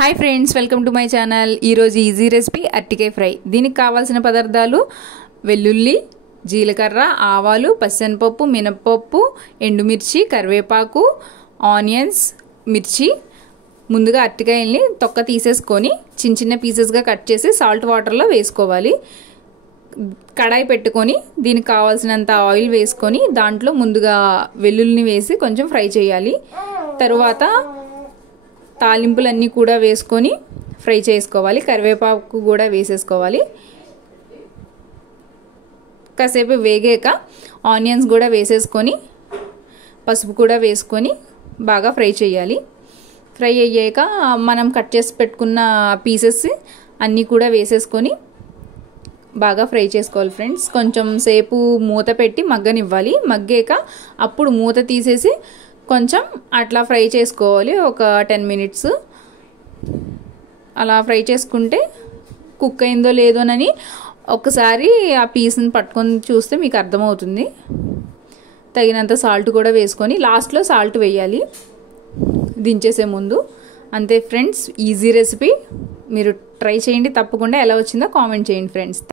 Hi friends, welcome to my channel. ఈరోజు easy recipe అరటికాయ fry. దీనికి కావాల్సిన పదార్థాలు వెల్లుల్లి, జీలకర్ర, ఆవాలు, పచ్చెనపప్పు, మినప్పప్పు, ఎండుమిర్చి, కరివేపాకు, ఆనియన్స్, మిర్చి. ముందుగా అరటికాయల్ని తొక్క తీసేసుకొని చిన్న చిన్న పీసెస్గా కట్ చేసి సాల్ట్ వాటర్లో వేసుకోవాలి. కడాయి పెట్టుకొని దీనికి కావాల్సినంత ఆయిల్ వేసుకొని దాంట్లో ముందుగా వెల్లుల్లిని వేసి కొంచెం ఫ్రై చేయాలి. తరువాత తాలింపులన్నీ కూడా వేసుకొని ఫ్రై చేసుకోవాలి. కరివేపాకు కూడా వేసేసుకోవాలి. కాసేపు వేగాక ఆనియన్స్ కూడా వేసేసుకొని పసుపు కూడా వేసుకొని బాగా ఫ్రై చేయాలి. ఫ్రై అయ్యాక మనం కట్ చేసి పెట్టుకున్న పీసెస్ అన్నీ కూడా వేసేసుకొని బాగా ఫ్రై చేసుకోవాలి ఫ్రెండ్స్. కొంచెం సేపు మూత పెట్టి మగ్గనివ్వాలి. మగ్గాక అప్పుడు మూత తీసేసి కొంచెం అట్లా ఫ్రై చేసుకోవాలి. ఒక 10 మినిట్స్ అలా ఫ్రై చేసుకుంటే కుక్ అయిందో లేదోనని ఒకసారి ఆ పీస్ని పట్టుకొని చూస్తే మీకు అర్థమవుతుంది. తగినంత సాల్ట్ కూడా వేసుకొని లాస్ట్లో సాల్ట్ వేయాలి దించేసే ముందు. అంతే ఫ్రెండ్స్, ఈజీ రెసిపీ. మీరు ట్రై చేయండి తప్పకుండా. ఎలా వచ్చిందో కామెంట్ చేయండి ఫ్రెండ్స్.